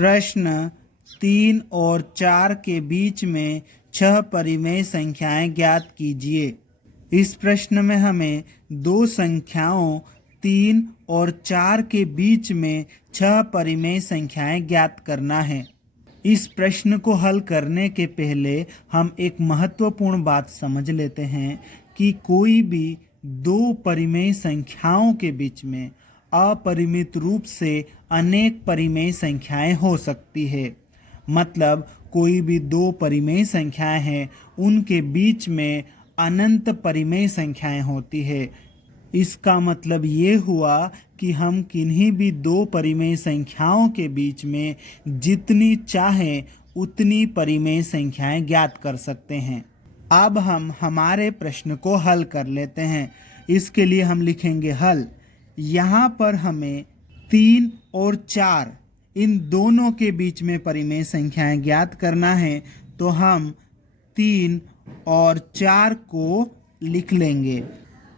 प्रश्न 3 और 4 के बीच में 6 परिमेय संख्याएं ज्ञात कीजिए। इस प्रश्न में हमें दो संख्याओं 3 और 4 के बीच में 6 परिमेय संख्याएं ज्ञात करना है। इस प्रश्न को हल करने के पहले हम एक महत्वपूर्ण बात समझ लेते हैं कि कोई भी दो परिमेय संख्याओं के बीच में अपरिमित रूप से अनेक परिमेय संख्याएं हो सकती है। मतलब कोई भी दो परिमेय संख्याएं हैं, उनके बीच में अनंत परिमेय संख्याएं होती है। इसका मतलब ये हुआ कि हम किन्हीं भी दो परिमेय संख्याओं के बीच में जितनी चाहें उतनी परिमेय संख्याएं ज्ञात कर सकते हैं। अब हम हमारे प्रश्न को हल कर लेते हैं। इसके लिए हम लिखेंगे हल। यहाँ पर हमें 3 और 4 इन दोनों के बीच में परिमेय संख्याएं ज्ञात करना है, तो हम 3 और 4 को लिख लेंगे।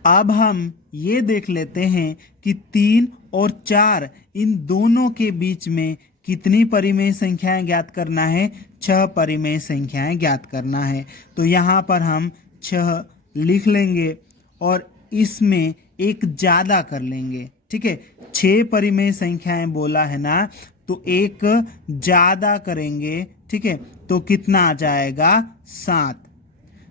अब हम ये देख लेते हैं कि 3 और 4 इन दोनों के बीच में कितनी परिमेय संख्याएं ज्ञात करना है? 6 परिमेय संख्याएं ज्ञात करना है। तो यहाँ पर हम 6 लिख लेंगे और इसमें एक ज़्यादा कर लेंगे। ठीक है, 6 परिमेय संख्याएं बोला है ना, तो एक ज़्यादा करेंगे। ठीक है, तो कितना आ जाएगा? 7।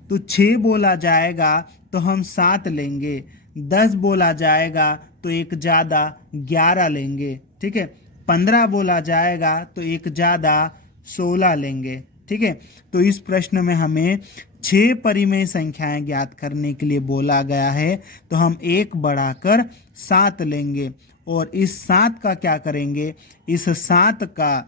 तो 6 बोला जाएगा तो हम 7 लेंगे। 10 बोला जाएगा तो एक ज़्यादा 11 लेंगे। ठीक है, 15 बोला जाएगा तो एक ज़्यादा 16 लेंगे। ठीक है, तो इस प्रश्न में हमें 6 परिमेय संख्याएं ज्ञात करने के लिए बोला गया है, तो हम एक बढ़ाकर 7 लेंगे और इस 7 का क्या करेंगे? इस 7 का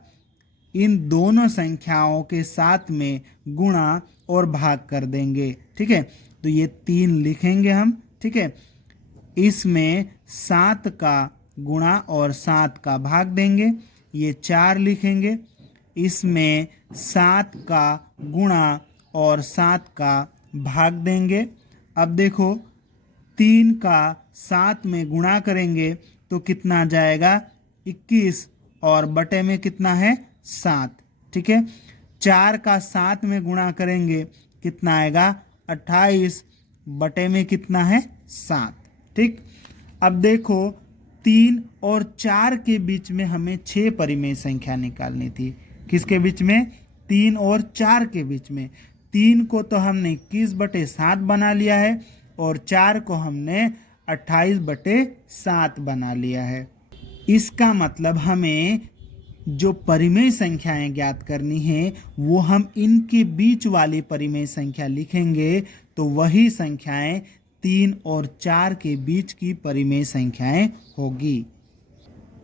इन दोनों संख्याओं के साथ में गुणा और भाग कर देंगे। ठीक है, तो ये 3 लिखेंगे हम। ठीक है, इसमें 7 का गुणा और 7 का भाग देंगे। ये 4 लिखेंगे। इसमें 7 का गुणा और 7 का भाग देंगे। अब देखो, 3 का 7 में गुणा करेंगे तो कितना आ जाएगा? 21 और बटे में कितना है? 7। ठीक है, 4 का 7 में गुणा करेंगे कितना आएगा? 28 बटे में कितना है? 7। ठीक, अब देखो 3 और 4 के बीच में हमें 6 परिमेय संख्या निकालनी थी। किसके बीच में? 3 और 4 के बीच में। 3 को तो हमने 21 बटे 7 बना लिया है और 4 को हमने 28 बटे 7 बना लिया है। इसका मतलब हमें जो परिमेय संख्याएं ज्ञात करनी है वो हम इनके बीच वाली परिमेय संख्या लिखेंगे, तो वही संख्याएं 3 और 4 के बीच की परिमेय संख्याएं होगी।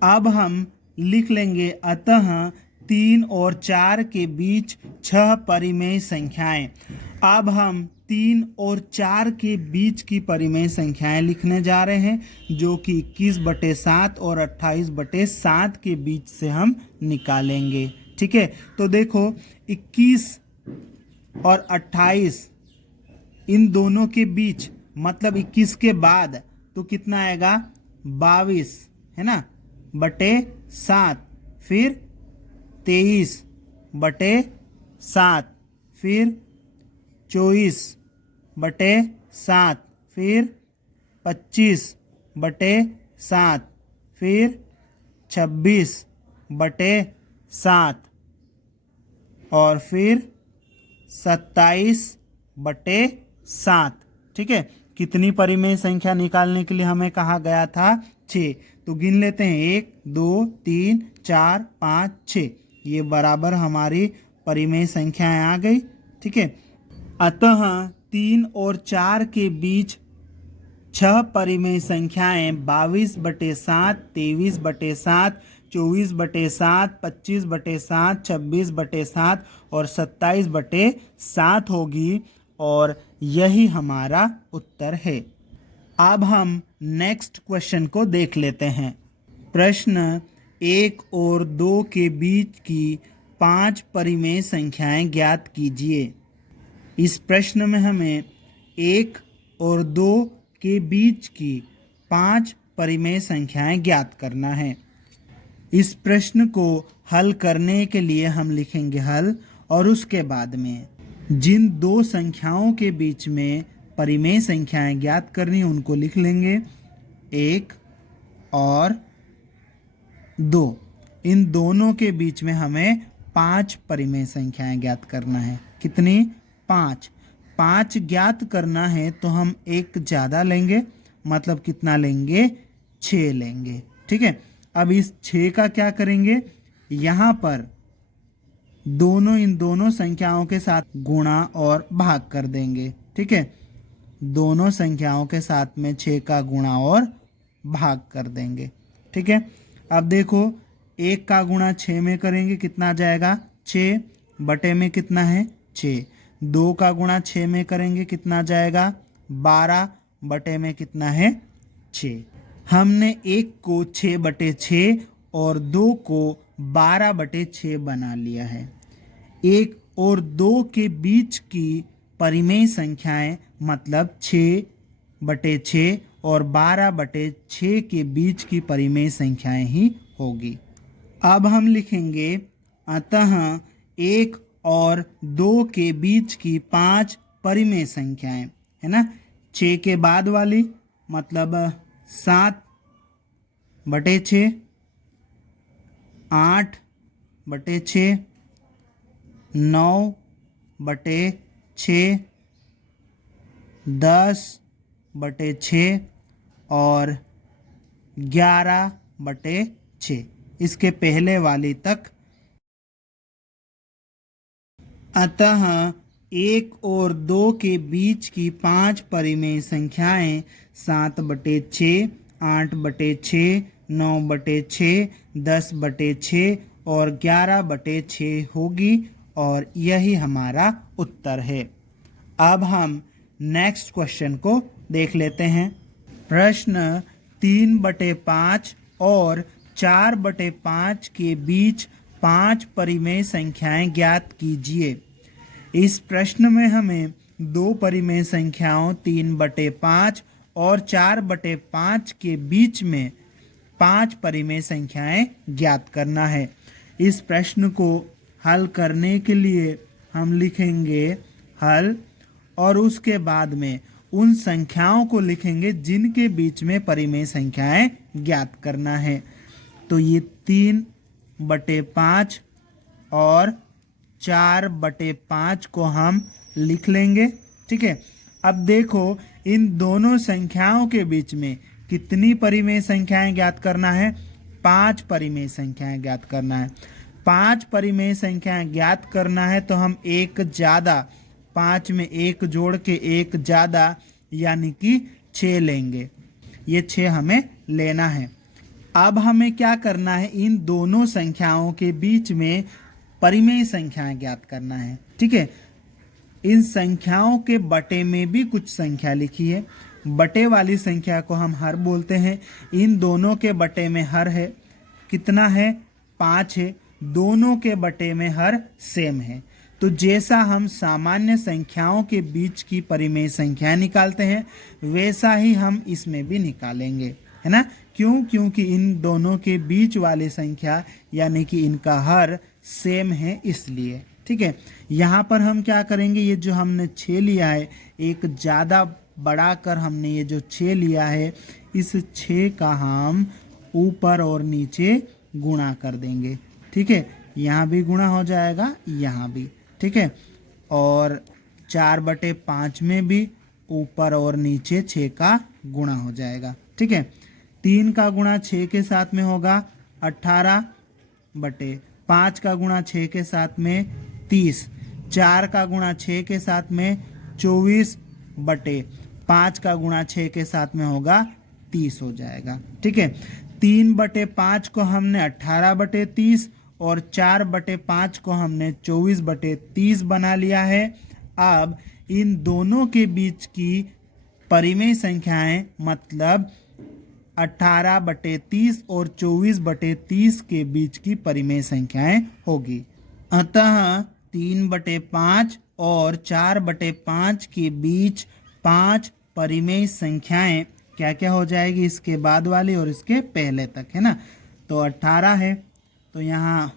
अब हम लिख लेंगे अतः 3 और 4 के बीच 6 परिमेय संख्याएं। अब हम 3 और 4 के बीच की परिमेय संख्याएं लिखने जा रहे हैं, जो कि 21 बटे 7 और 28 बटे 7 के बीच से हम निकालेंगे। ठीक है, तो देखो 21 और 28 इन दोनों के बीच, मतलब 21 के बाद तो कितना आएगा? 22 है ना, बटे 7, फिर 23 बटे 7, फिर 24 बटे 7, फिर 25 बटे 7, फिर 26 बटे 7 और फिर 27 बटे 7। ठीक है, कितनी परिमेय संख्या निकालने के लिए हमें कहा गया था? 6। तो गिन लेते हैं, 1 2 3 4 5 6। ये बराबर हमारी परिमेय संख्याएं आ गई। ठीक है, अतः 3 और 4 के बीच 6 परिमेय संख्याएं 22 बटे 7, 23 बटे 7, 24 बटे 7, 25 बटे 7, 26 बटे 7 और 27 बटे 7 होगी और यही हमारा उत्तर है। अब हम नेक्स्ट क्वेश्चन को देख लेते हैं। प्रश्न 1 और 2 के बीच की 5 परिमेय संख्याएं ज्ञात कीजिए। इस प्रश्न में हमें 1 और 2 के बीच की 5 परिमेय संख्याएं ज्ञात करना है। इस प्रश्न को हल करने के लिए हम लिखेंगे हल, और उसके बाद में जिन दो संख्याओं के बीच में परिमेय संख्याएं ज्ञात करनी उनको लिख लेंगे 1 और 2। इन दोनों के बीच में हमें 5 परिमेय संख्याएं ज्ञात करना है। कितनी? 5। 5 ज्ञात करना है तो हम एक ज़्यादा लेंगे, मतलब कितना लेंगे? 6 लेंगे। ठीक है, अब इस 6 का क्या करेंगे? यहाँ पर इन दोनों संख्याओं के साथ गुणा और भाग कर देंगे। ठीक है, दोनों संख्याओं के साथ में 6 का गुणा और भाग कर देंगे। ठीक है, अब देखो 1 का गुणा 6 में करेंगे, कितना जाएगा? 6 बटे में कितना है? 6। 2 का गुणा 6 में करेंगे, कितना जाएगा? 12 बटे में कितना है? 6। हमने 1 को 6 बटे 6 और 2 को 12 बटे 6 बना लिया है। 1 और 2 के बीच की परिमेय संख्याएं मतलब 6 बटे 6 और 12 बटे 6 के बीच की परिमेय संख्याएं ही होगी। अब हम लिखेंगे अतः 1 और 2 के बीच की 5 परिमेय संख्याएं, है ना। 6 के बाद वाली मतलब 7 बटे 6, 8 बटे 6, 9 बटे 6, 10 बटे 6 और 11 बटे 6, इसके पहले वाली तक। अतः 1 और 2 के बीच की 5 परिमेय संख्याएं 7 बटे 6, 8 बटे 6, 9 बटे 6, 10 बटे 6 और 11 बटे 6 होगी, और यही हमारा उत्तर है। अब हम नेक्स्ट क्वेश्चन को देख लेते हैं। प्रश्न 3 बटे 5 और 4 बटे 5 के बीच 5 परिमेय संख्याएं ज्ञात कीजिए। इस प्रश्न में हमें 2 परिमेय संख्याओं 3 बटे 5 और 4 बटे 5 के बीच में 5 परिमेय संख्याएं ज्ञात करना है। इस प्रश्न को हल करने के लिए हम लिखेंगे हल, और उसके बाद में उन संख्याओं को लिखेंगे जिनके बीच में परिमेय संख्याएं ज्ञात करना है। तो ये 3 बटे 5 और 4 बटे 5 को हम लिख लेंगे। ठीक है, अब देखो इन दोनों संख्याओं के बीच में कितनी परिमेय संख्याएं ज्ञात करना है? 5 परिमेय संख्याएं ज्ञात करना है। 5 परिमेय संख्याएं ज्ञात करना है तो हम एक ज़्यादा, 5 में 1 जोड़ के एक ज़्यादा यानी कि 6 लेंगे। ये 6 हमें लेना है। अब हमें क्या करना है? इन दोनों संख्याओं के बीच में परिमेय संख्याएं ज्ञात करना है। ठीक है, इन संख्याओं के बटे में भी कुछ संख्या लिखी है। बटे वाली संख्या को हम हर बोलते हैं। इन दोनों के बटे में हर है, कितना है? 5 है। दोनों के बटे में हर सेम है। तो जैसा हम सामान्य संख्याओं के बीच की परिमेय संख्या निकालते हैं वैसा ही हम इसमें भी निकालेंगे, है ना। क्यों? क्योंकि इन दोनों के बीच वाली संख्या यानी कि इनका हर सेम है, इसलिए। ठीक है, यहाँ पर हम क्या करेंगे? ये जो हमने 6 लिया है, एक ज़्यादा बढ़ाकर हमने ये जो 6 लिया है, इस 6 का हम ऊपर और नीचे गुणा कर देंगे। ठीक है, यहाँ भी गुणा हो जाएगा, यहाँ भी। ठीक है, और 4 बटे 5 में भी ऊपर और नीचे 6 का गुणा हो जाएगा। ठीक है, 3 का गुणा 6 के साथ में होगा 18 बटे 5 का गुणा 6 के साथ में 30, 4 का गुणा 6 के साथ में 24 बटे 5 का गुणा 6 के साथ में होगा 30 हो जाएगा। ठीक है, 3 बटे 5 को हमने 18 बटे 30 और 4 बटे 5 को हमने 24 बटे 30 बना लिया है। अब इन दोनों के बीच की परिमेय संख्याएं मतलब 18 बटे 30 और 24 बटे 30 के बीच की परिमेय संख्याएं होगी। अतः 3 बटे 5 और 4 बटे 5 के बीच 5 परिमेय संख्याएं क्या क्या हो जाएगी? इसके बाद वाली और इसके पहले तक, है ना। तो 18 है, तो यहाँ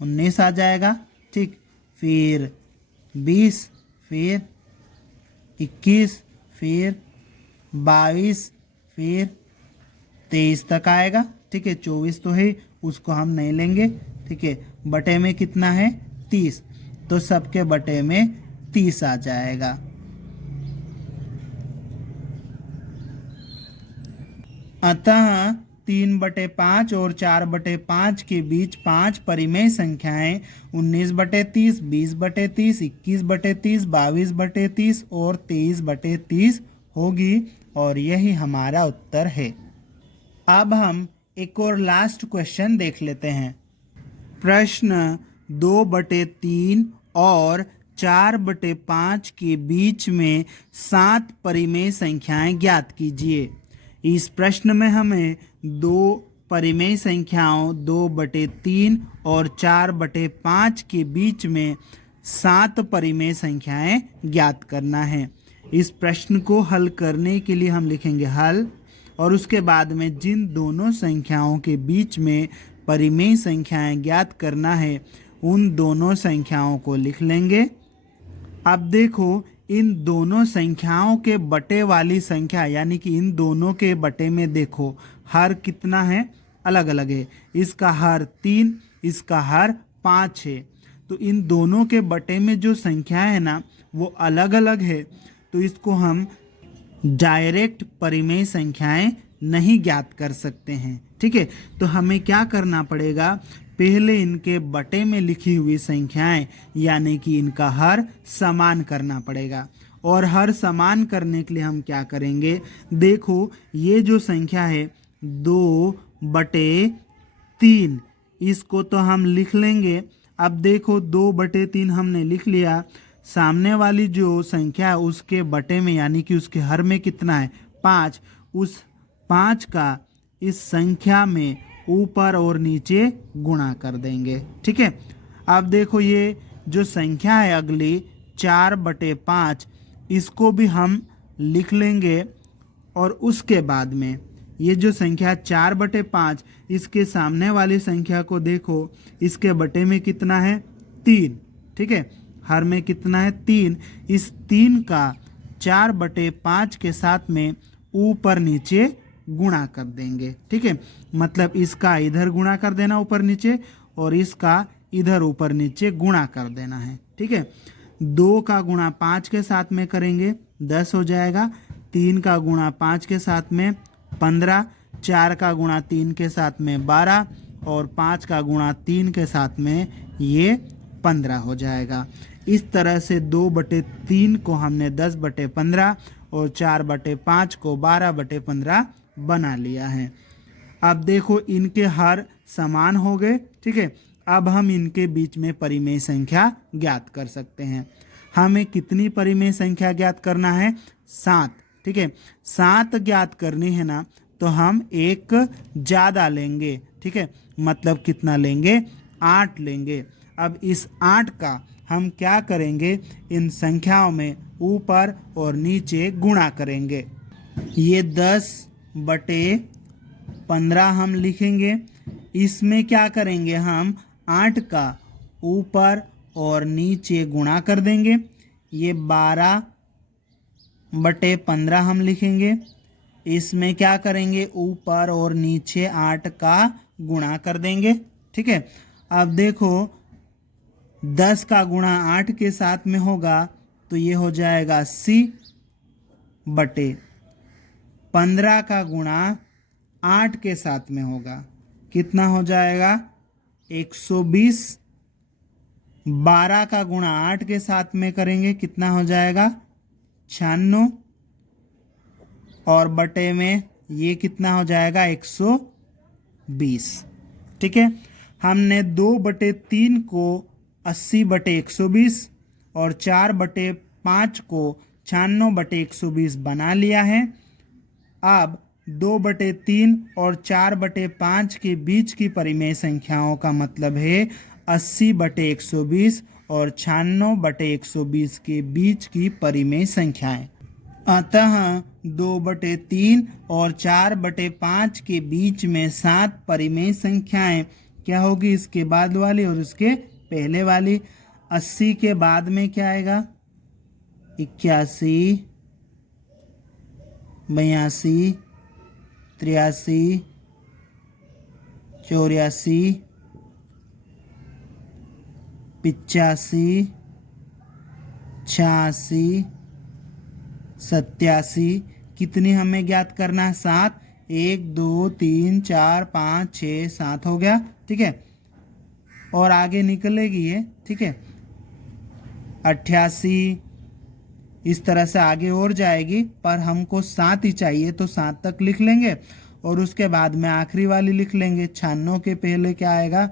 19 आ जाएगा। ठीक, फिर 20, फिर 21, फिर 22, फिर 23 तक आएगा। ठीक है, 24 तो है, उसको हम नहीं लेंगे। ठीक है, बटे में कितना है 30, तो सबके बटे में 30 आ जाएगा। अतः 3/5 और 4/5 के बीच 5 परिमेय संख्याएं 19/30, 20/30, 21/30, 22/30 और 23/30 होगी और यही हमारा उत्तर है। अब हम एक और लास्ट क्वेश्चन देख लेते हैं। प्रश्न 2/3 और 4/5 के बीच में 7 परिमेय संख्याएं ज्ञात कीजिए। इस प्रश्न में हमें दो परिमेय संख्याओं 2/3 और 4/5 के बीच में 7 परिमेय संख्याएं ज्ञात करना है। इस प्रश्न को हल करने के लिए हम लिखेंगे हल, और उसके बाद में जिन दोनों संख्याओं के बीच में परिमेय संख्याएं ज्ञात करना है उन दोनों संख्याओं को लिख लेंगे। अब देखो, इन दोनों संख्याओं के बटे वाली संख्या यानी कि इन दोनों के बटे में देखो हर कितना है, अलग अलग है। इसका हर 3, इसका हर 5 है। तो इन दोनों के बटे में जो संख्या है ना वो अलग अलग है, तो इसको हम डायरेक्ट परिमेय संख्याएं नहीं ज्ञात कर सकते हैं। ठीक है, तो हमें क्या करना पड़ेगा, पहले इनके बटे में लिखी हुई संख्याएं यानी कि इनका हर समान करना पड़ेगा। और हर समान करने के लिए हम क्या करेंगे, देखो ये जो संख्या है 2/3, इसको तो हम लिख लेंगे। अब देखो 2/3 हमने लिख लिया, सामने वाली जो संख्या है उसके बटे में यानी कि उसके हर में कितना है 5, उस 5 का इस संख्या में ऊपर और नीचे गुणा कर देंगे। ठीक है, अब देखो ये जो संख्या है अगली 4/5, इसको भी हम लिख लेंगे। और उसके बाद में ये जो संख्या 4/5, इसके सामने वाली संख्या को देखो, इसके बटे में कितना है 3। ठीक है, हर में कितना है 3, इस 3 का 4/5 के साथ में ऊपर नीचे गुणा कर देंगे। ठीक है, मतलब इसका इधर गुणा कर देना ऊपर नीचे और इसका इधर ऊपर नीचे गुणा कर देना है। ठीक है, 2 का गुणा 5 के साथ में करेंगे 10 हो जाएगा, 3 का गुणा 5 के साथ में 15, 4 का गुणा 3 के साथ में 12 और 5 का गुणा 3 के साथ में ये 15 हो जाएगा। इस तरह से 2/3 को हमने 10/15 और 4/5 को 12/15 बना लिया है। अब देखो इनके हर समान हो गए। ठीक है, अब हम इनके बीच में परिमेय संख्या ज्ञात कर सकते हैं। हमें कितनी परिमेय संख्या ज्ञात करना है 7। ठीक है, 7 ज्ञात करनी है ना, तो हम एक ज़्यादा लेंगे। ठीक है, मतलब कितना लेंगे 8 लेंगे। अब इस 8 का हम क्या करेंगे, इन संख्याओं में ऊपर और नीचे गुणा करेंगे। ये 10/15 हम लिखेंगे। इसमें क्या करेंगे, हम 8 का ऊपर और नीचे गुणा कर देंगे। ये 12/15 हम लिखेंगे। इसमें क्या करेंगे, ऊपर और नीचे 8 का गुणा कर देंगे। ठीक है, अब देखो 10 का गुणा 8 के साथ में होगा तो ये हो जाएगा 80/15 का गुणा 8 के साथ में होगा, कितना हो जाएगा 120। 12 का गुणा 8 के साथ में करेंगे, कितना हो जाएगा 96 और बटे में ये कितना हो जाएगा 120। ठीक है, हमने 2/3 को 80/120 और 4/5 को 96/120 बना लिया है। अब 2/3 और 4/5 के बीच की परिमेय संख्याओं का मतलब है 80/120 और 96/120 के बीच की परिमेय संख्याएं। अतः 2/3 और 4/5 के बीच में 7 परिमेय संख्याएं क्या होगी, इसके बाद वाली और उसके पहले वाली। 80 के बाद में क्या आएगा, 81, 82, 83, 84, 85, 86, 87। कितनी हमें ज्ञात करना है, 7। 1 2 3 4 5 6 7 हो गया, ठीक है। और आगे निकलेगी ये, ठीक है, 88, इस तरह से आगे और जाएगी, पर हमको 7 ही चाहिए तो 7 तक लिख लेंगे और उसके बाद में आखिरी वाली लिख लेंगे। 96 के पहले क्या आएगा,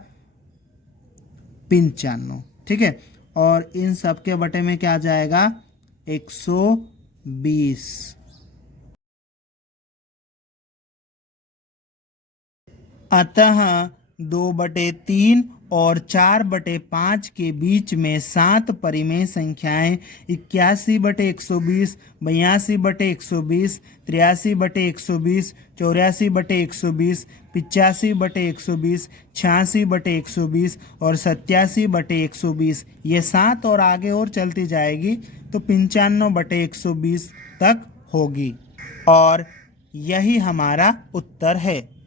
95, ठीक है। और इन सब के बटे में क्या आ जाएगा, 120। अतः 2/3 और 4/5 के बीच में 7 परिमेय संख्याएं 81/120, 82/120, 83/120, 84/120, 85/120, 86/120 और 87/120, ये 7 और आगे और चलती जाएगी तो 95/120 तक होगी। और यही हमारा उत्तर है।